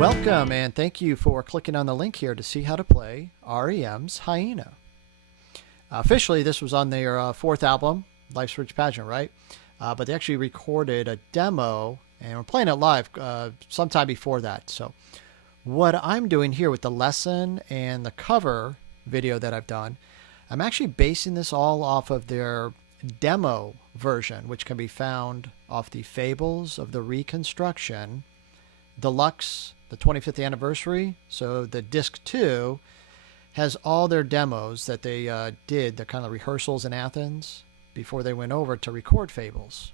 Welcome and thank you for clicking on the link here to see how to play R.E.M's Hyena. Officially, this was on their fourth album, Life's Rich Pageant, right? But they actually recorded a demo and we're playing it live sometime before that. So what I'm doing here with the lesson and the cover video that I've done, I'm actually basing this all off of their demo version, which can be found off the Fables of the Reconstruction Deluxe, the 25th anniversary. So the disc 2 has all their demos that they did, the kind of rehearsals in Athens before they went over to record Fables.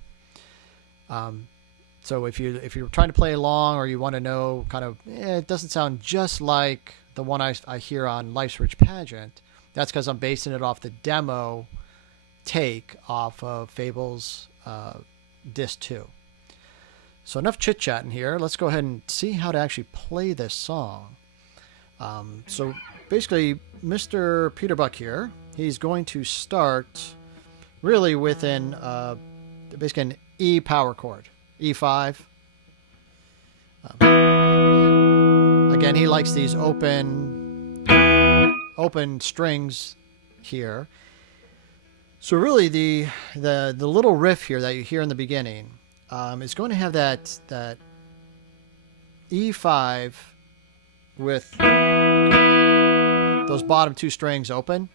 So if you're trying to play along or you want to know kind of, it doesn't sound just like the one I hear on Life's Rich Pageant, that's because I'm basing it off the demo take off of Fables disc 2. So enough chit-chatting here. Let's go ahead and see how to actually play this song. So basically, Mr. Peter Buck here, he's going to start really with basically an E power chord, E5. Again, he likes these open strings here. So really, the little riff here that you hear in the beginning is going to have that E5 with those bottom two strings open.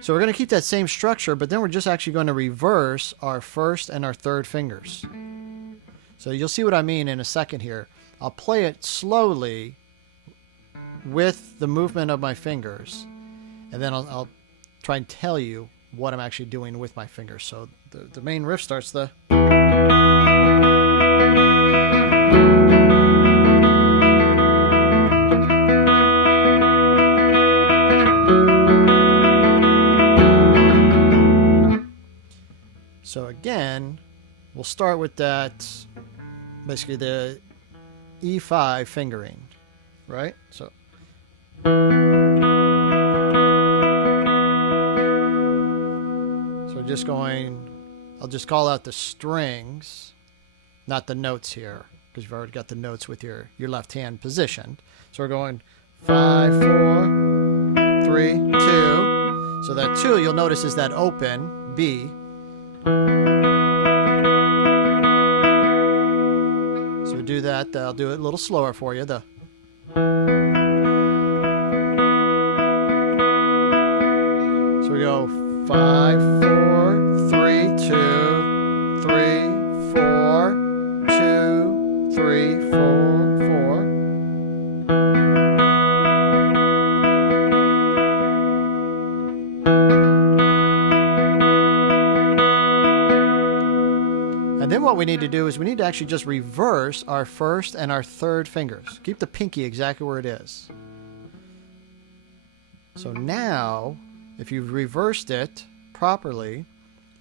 So we're going to keep that same structure, but then we're just actually going to reverse our first and our third fingers. So you'll see what I mean in a second here. I'll play it slowly with the movement of my fingers, and then I'll try and tell you what I'm actually doing with my fingers. So the main riff starts the... So again, we'll start with that, basically the E5 fingering, right? So just going, I'll just call out the strings, not the notes here, because you've already got the notes with your left hand positioned. So we're going 5, 4, 3, 2. So that 2, you'll notice, is that open B. So do that. I'll do it a little slower for you. So we go 5, 4, 3, 2, 3, 4, 2, 3, 4, 4. And then what we need to do is we need to actually just reverse our first and our third fingers. Keep the pinky exactly where it is. So now, if you've reversed it properly,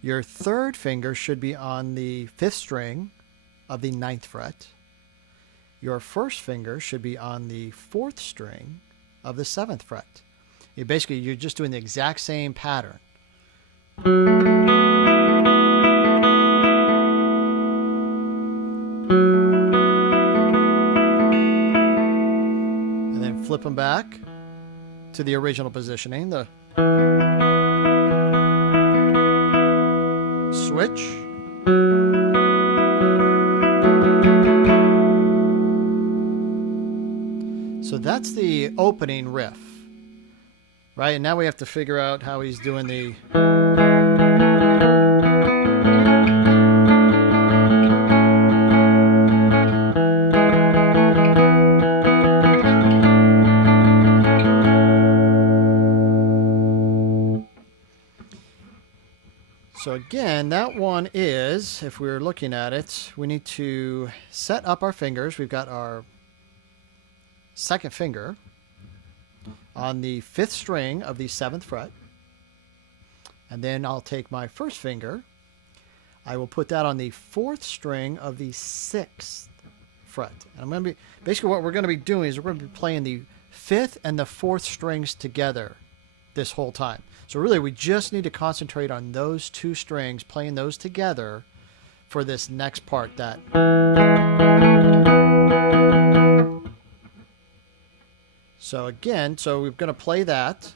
your third finger should be on the 5th string of the 9th fret. Your first finger should be on the 4th string of the 7th fret. You're just doing the exact same pattern. And then flip them back to the original positioning. The switch. So that's the opening riff, right? And now we have to figure out how he's doing the... So again, that one is, if we're looking at it, we need to set up our fingers. We've got our second finger on the 5th string of the 7th fret. And then I'll take my first finger. I will put that on the 4th string of the 6th fret. And I'm going to be, basically what we're going to be doing is we're going to be playing the 5th and the 4th strings together this whole time. So really, we just need to concentrate on those two strings, playing those together for this next part. That So again, so we're going to play that.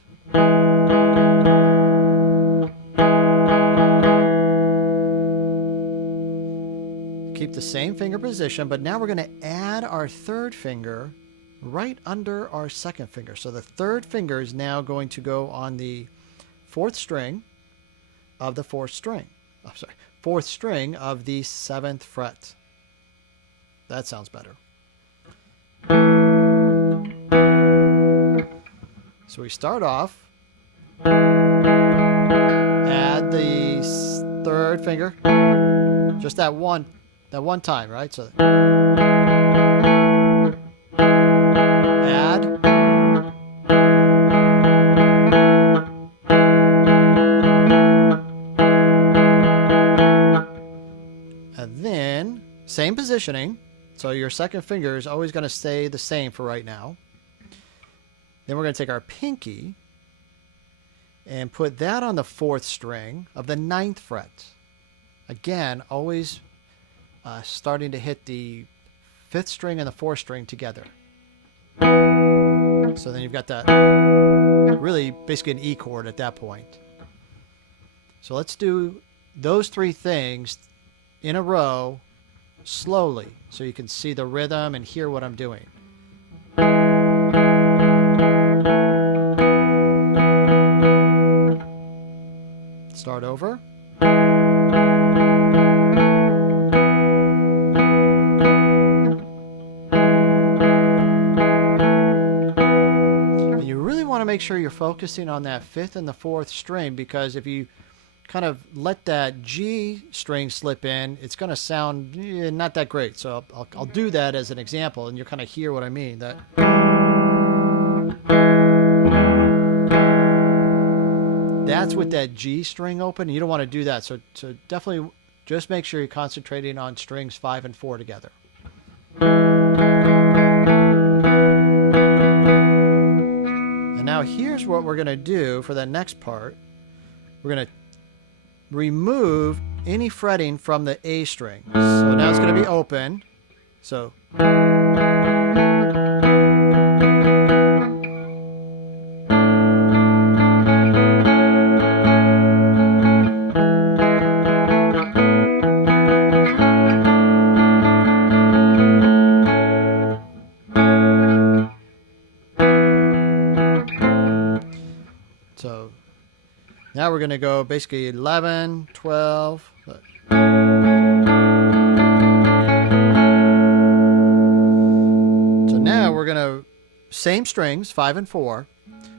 Keep the same finger position, but now we're going to add our third finger right under our second finger. So the third finger is now going to go on the fourth string of the fourth string. Oh, sorry, fourth string of the 7th fret. That sounds better. So we start off, add the third finger, just that one time, right? So add, and then same positioning. So your second finger is always going to stay the same for right now. Then we're going to take our pinky and put that on the 4th string of the 9th fret. Again, always starting to hit the 5th string and the 4th string together. So then you've got that really basically an E chord at that point. So let's do those 3 things in a row slowly so you can see the rhythm and hear what I'm doing. Start over. And you really want to make sure you're focusing on that 5th and the 4th string, because if you kind of let that G string slip in, it's going to sound not that great. So I'll do that as an example, and you'll kind of hear what I mean. That that's with that G string open. You don't want to do that. So definitely just make sure you're concentrating on strings 5 and 4 together. And now here's what we're going to do for the next part. We're going to remove any fretting from the A string. So now it's going to be open. So now we're going to go basically 11, 12. So now we're going to, same strings, 5 and 4,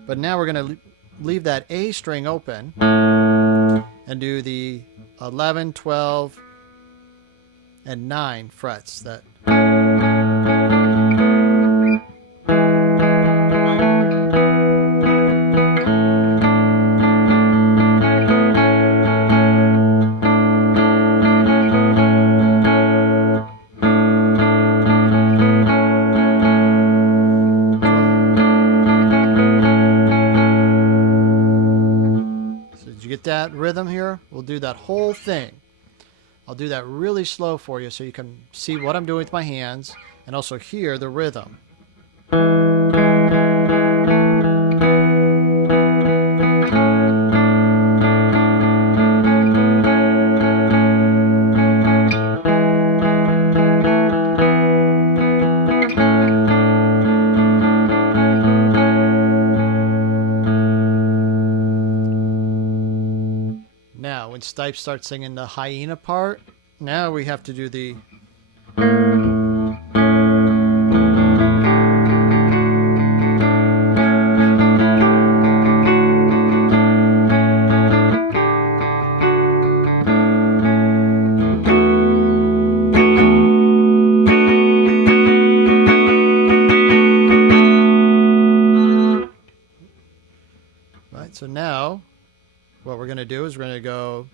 but now we're going to leave that A string open and do the 11, 12, and 9 frets. That. That rhythm here, we'll do that whole thing. I'll do that really slow for you so you can see what I'm doing with my hands and also hear the rhythm. When Stipe starts singing the Hyena part, now we have to do the right. So now what we're going to do is we're going to go,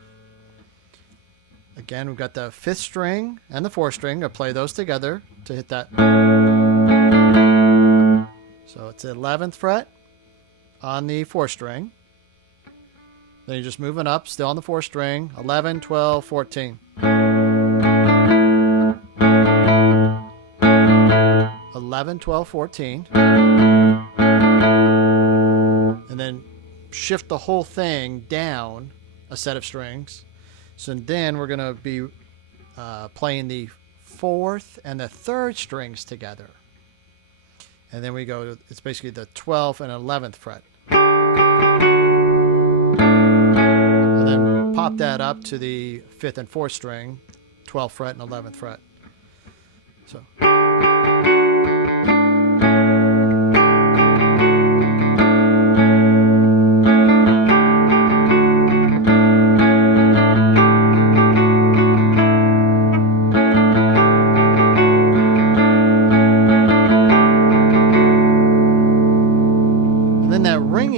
again, we've got the 5th string and the 4th string. I'll play those together to hit that. So it's the 11th fret on the 4th string. Then you're just moving up, still on the 4th string, 11, 12, 14. 11, 12, 14. shift the whole thing down a set of strings. So then we're going to be playing the 4th and the 3rd strings together. And then we go, it's basically the 12th and 11th fret. And then pop that up to the 5th and 4th string, 12th fret and 11th fret. So.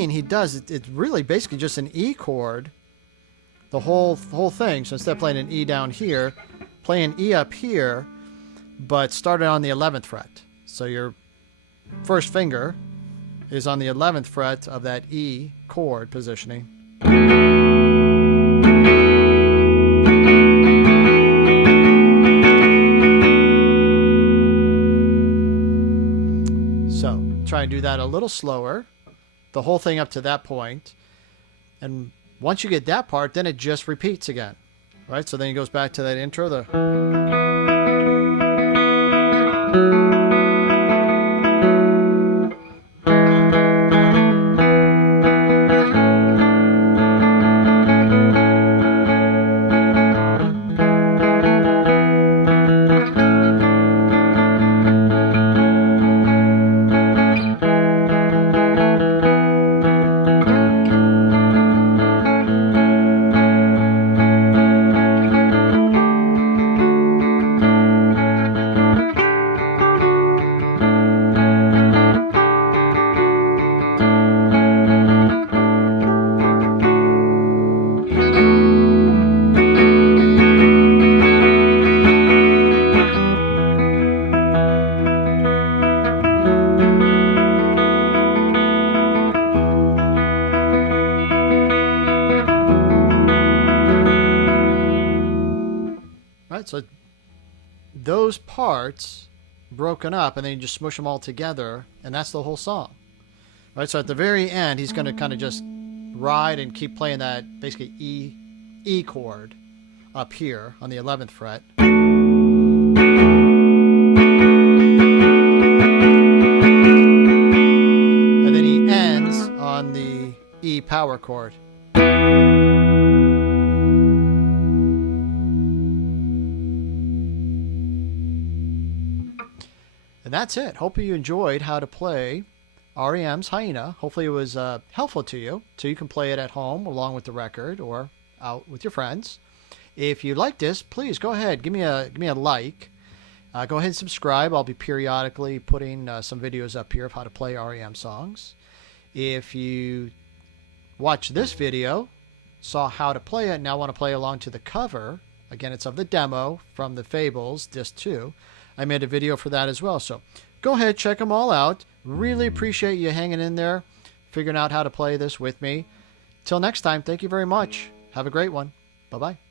He does it's really basically just an E chord, the whole thing. So instead of playing an E down here, play an E up here, but started on the 11th fret. So your first finger is on the 11th fret of that E chord positioning. So try and do that a little slower. The whole thing up to that point. And once you get that part, then it just repeats again. Right? So then it goes back to that intro. So those parts broken up, and then you just smush them all together, and that's the whole song. Right? So at the very end, he's going to kind of just ride and keep playing that basically E chord up here on the 11th fret. And then he ends on the E power chord. And that's it. Hope you enjoyed how to play R.E.M's Hyena. Hopefully it was helpful to you, so you can play it at home along with the record or out with your friends. If you like this, please go ahead, give me a like. Go ahead and subscribe. I'll be periodically putting some videos up here of how to play R.E.M songs. If you watch this video, saw how to play it, now want to play along to the cover, again, it's of the demo from the Fables, Disc 2. I made a video for that as well. So go ahead, check them all out. Really appreciate you hanging in there, figuring out how to play this with me. Till next time, thank you very much. Have a great one. Bye-bye.